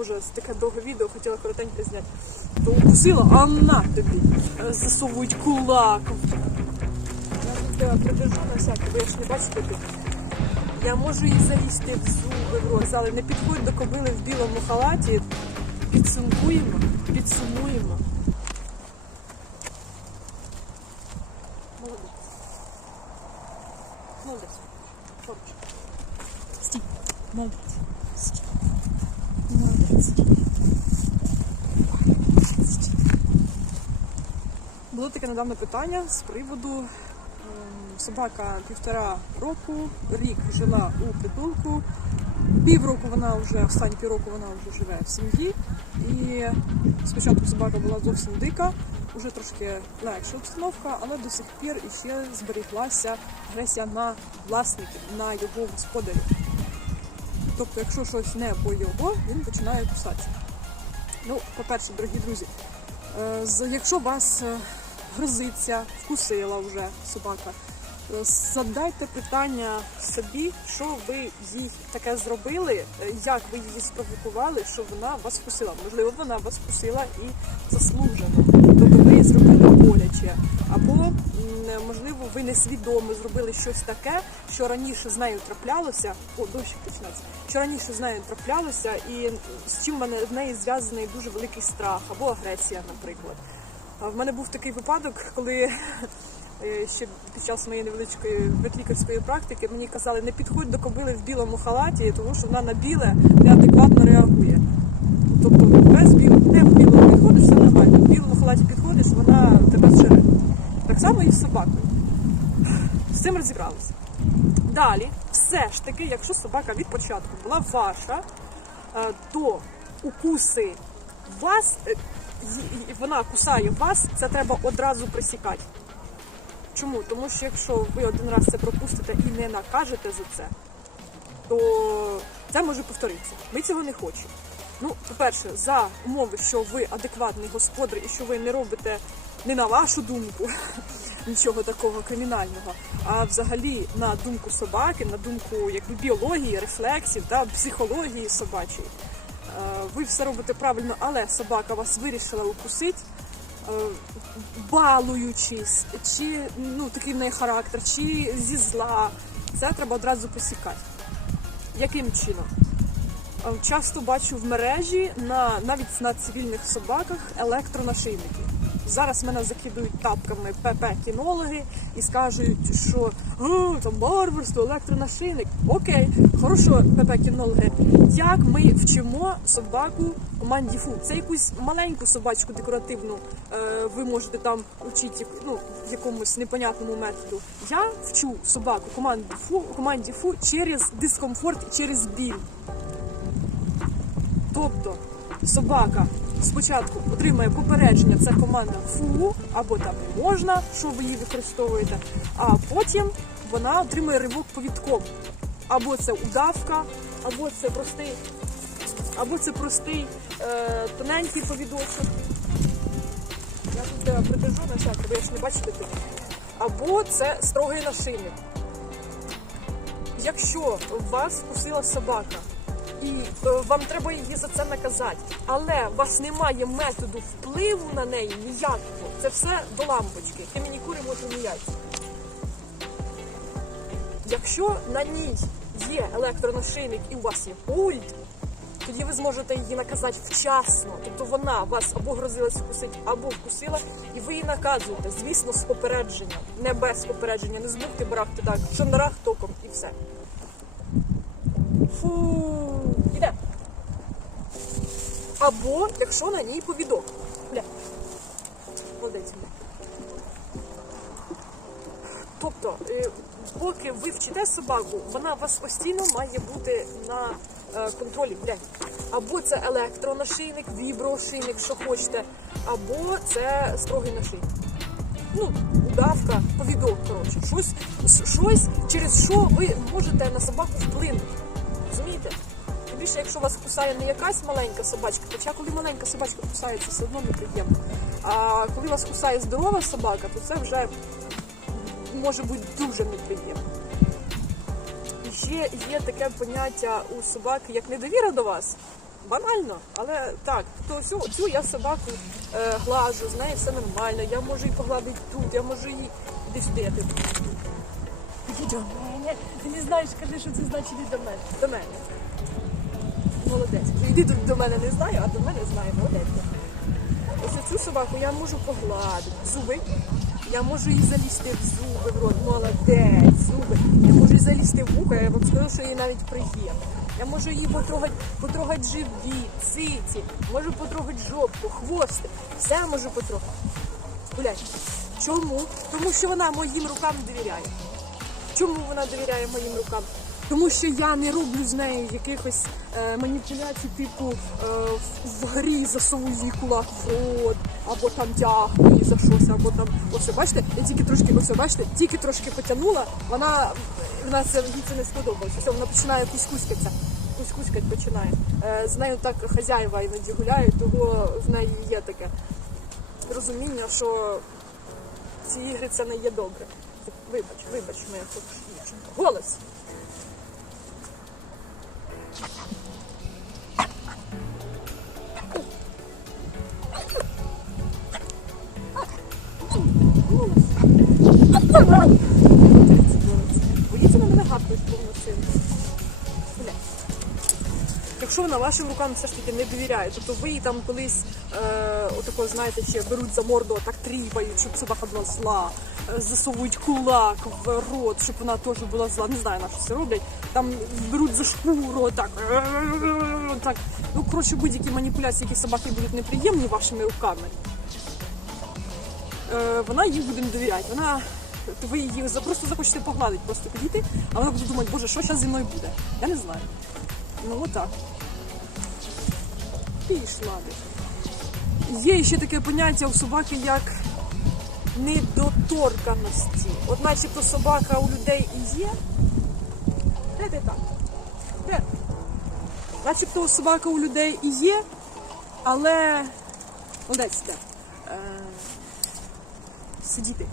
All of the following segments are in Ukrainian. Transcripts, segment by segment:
боже, це таке довге відео, хотіла коротенько зняти. То укусила, а на тобі. Е, Засовують кулак. Я тут е, придержу на всяке, бо я ж не бачу тобі. Я можу їй залізти в зуби, в рот, але не підходь до кобили в білому халаті. Підсумкуємо, підсумуємо. Молодець. Молодець. Хлопчик. Стій. Молодець. Стій. Молодець. Стій. Було таке недавно питання з приводу ем, собака півтора року, рік жила у притулку. Півроку вона вже, останні півроку вона вже живе в сім'ї. І спочатку собака була зовсім дика, вже трошки легша обстановка, але до сих пір іще зберіглася агресія на власників, на його господарів. Тобто, якщо щось не по його, він починає кусатися. Ну, по-перше, дорогі друзі, е, якщо вас грозиться, вкусила вже собака, е, задайте питання собі, що ви їй таке зробили, е, як ви її спровокували, що вона вас вкусила. Можливо, вона вас вкусила і заслужено. Тобто ви їй зробили боляче. Або можливо ви несвідомо зробили щось таке, що раніше з нею траплялося. О, дощик починається. Що раніше з нею траплялося, і з чим в неї зв'язаний дуже великий страх або агресія, наприклад. В мене був такий випадок, коли е, ще під час моєї невеличкої ветлікарської практики мені казали, не підходь до кобили в білому халаті, тому що вона на біле неадекватно реагує. Тобто без білого, не в білому підходиш, все нормально. В білому халаті підходиш, вона тебе зжере. Так само і з собакою. З цим розібралися. Далі, все ж таки, якщо собака від початку була ваша, е, то укуси вас, е, вона кусає вас, це треба одразу присікати. Чому? Тому що якщо ви один раз це пропустите і не накажете за це, то це може повторитися. Ми цього не хочемо. Ну, по-перше, за умови, що ви адекватний господар і що ви не робите не на вашу думку нічого такого кримінального, а взагалі на думку собаки, на думку якби біології, рефлексів, да, психології собачої. Е, Ви все робите правильно, але собака вас вирішила укусити, е, балуючись, чи ну такий в неї характер, чи зі зла. Це треба одразу посікати. Яким чином? Е, Часто бачу в мережі на навіть на цивільних собаках електронашийники. Зараз мене закидують тапками ПП-кінологи і скажуть, що там варварство, електронашийник. Окей, хорошо, ПП-кінологи. Як ми вчимо собаку команді фу? Це якусь маленьку собачку декоративну. Е, ви можете там вчити ну, якомусь непонятному методу. Я вчу собаку команді фу, команді фу через дискомфорт через біль. Тобто собака спочатку отримує попередження, це команда фу або там можна, що ви її використовуєте, а потім вона отримує ривок повідком. Або це удавка, або це простий, або це простий е, тоненький повідочок. Я тут тебе придержу на всяке, бо я ж не бачу дитину. Або це строгий нашийник. Якщо вас вкусила собака, і е, вам треба її за це наказати, але у вас немає методу впливу на неї ніякого, це все до лампочки. Ти мені кури можу яйця. Якщо на ній є електронашийник і у вас є пульт, тоді ви зможете її наказати вчасно. Тобто вона вас або грозилась вкусити, або вкусила, і ви її наказуєте, звісно, з попередженням, не без попередження, не з бухти барахти так, шандарах током і все. Фу. Або якщо на ній повідок. Бля. Молодець. бля. Тобто, е, поки ви вчите собаку, вона у вас постійно має бути на е, контролі. Блядь. Або це електронашийник, віброшийник, що хочете, або це строгий нашийник. Ну, удавка, повідок, коротше, щось, щось, через що ви можете на собаку вплинути. Розумієте? Більше, якщо вас кусає не якась маленька собачка, хоча коли маленька собачка кусається, все одно неприємно. А коли вас кусає здорова собака, то це вже може бути дуже неприємно. І ще є таке поняття у собаки, як недовіра до вас. банально, але так, то цю, цю я собаку е, глажу, з нею все нормально, я можу її погладити тут, я можу її. До мене. Ти не знаєш, кажи, що це значить до мене. До мене. Молодець. Іди до, до мене не знаю, а до мене знаю, молодець. Ось цю собаку я можу погладити. Зуби. Я можу їй залізти в зуби, в рот. Молодець, зуби. Я можу їй залізти в вухо, я вам скажу, що їй навіть приємно. Я можу її потрогати, потрогати живіт, циці, можу потрогати жопку, хвостик. Все можу потрогати. Гуляй. Чому? Тому що вона моїм рукам довіряє. Чому вона довіряє моїм рукам? Тому що я не роблю з нею якихось е, маніпуляцій, типу е, в- в грі засовую їй кулак в рот, або там тягну її за щось, або там ось бачите, я тільки трошки ось бачите, тільки трошки потягнула, вона вона це їй це не сподобалося. Все, вона починає куськуськатися. Куськуськать починає. Е, з нею так хазяїва іноді гуляють, того в неї є таке розуміння, що ці ігри це не є добре. Вибач, вибач, моя. Голос! Боїться на мене гапкають повноцінно. Якщо вона вашим рукам все ж таки не довіряє, тобто ви її там колись е, отако, знаєте, ще беруть за морду, так тріпають, щоб собака була зла, е, засовують кулак в рот, щоб вона теж була зла. Не знаю, на що це роблять. Там беруть за шкуру, так, так. Ну, коротше, будь-які маніпуляції, які собаки будуть неприємні вашими руками. Е, вона їм буде не довіряти. Вона ви її просто захочете погладити, просто підійти, а вона буде думати, боже, що зараз зі мною буде? Я не знаю. Ну отак. Пішла. Є ще таке поняття у собаки, як недоторканості. От начебто собака у людей і є. Де ти так? Де? Начебто собака у людей і є, але. Де? Е... Сидіти.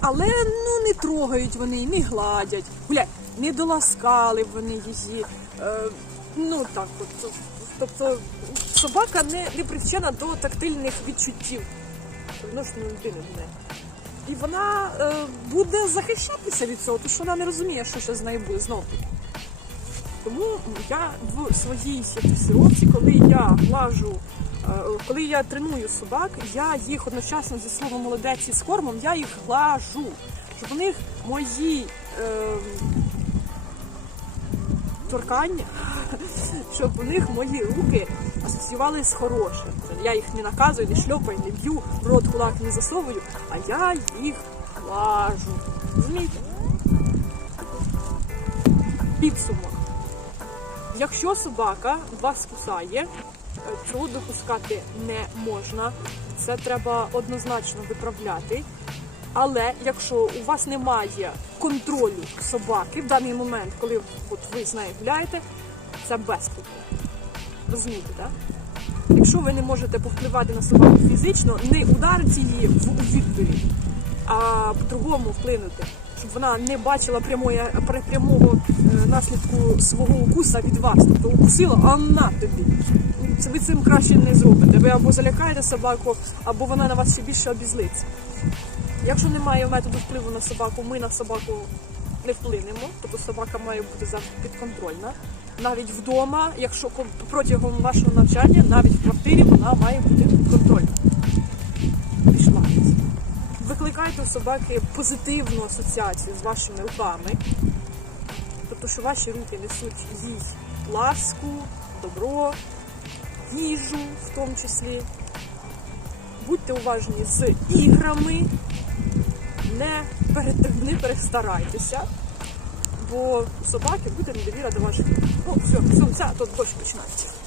Але ну не трогають вони, не гладять. Гуляй, не доласкали вони її. Е, ну так от. Тобто собака не, не привчена до тактильних відчуттів відносно людини до. І вона е, буде захищатися від цього, тому що вона не розуміє, що ще з нею буде знову. Тому я в своїй сіровці, коли я глажу, е, коли я треную собак, я їх одночасно зі словом молодець і з кормом, я їх глажу, щоб у них мої е, торкання, щоб у них мої руки асоціювали з хорошим. Я їх не наказую, не шльопаю, не б'ю, рот кулак не засовую, а я їх глажу. Розумієте? Підсумок. Якщо собака вас кусає, цього допускати не можна. Це треба однозначно виправляти. Але якщо у вас немає контролю собаки в даний момент, коли от ви з нею гуляєте, це безпечно. Розумієте, так? Якщо ви не можете повпливати на собаку фізично, не ударити її в відповідь, а по-другому вплинути, щоб вона не бачила прямої, прямого е, наслідку свого укуса від вас. Тобто укусила, а на тобі. Ви цим краще не зробите. Ви або залякаєте собаку, або вона на вас ще більше обізлиться. Якщо немає методу впливу на собаку, ми на собаку не вплинемо, тобто собака має бути завжди підконтрольна. Навіть вдома, якщо протягом вашого навчання, навіть в квартирі вона має бути підконтрольна. Пішла. Викликайте у собаки позитивну асоціацію з вашими руками, тобто, що ваші руки несуть їй ласку, добро, їжу в тому числі. Будьте уважні з іграми, не, не перестарайтеся, бо собаки буде недовіра до ваших. Ну, все, все, все, тут дощ починається.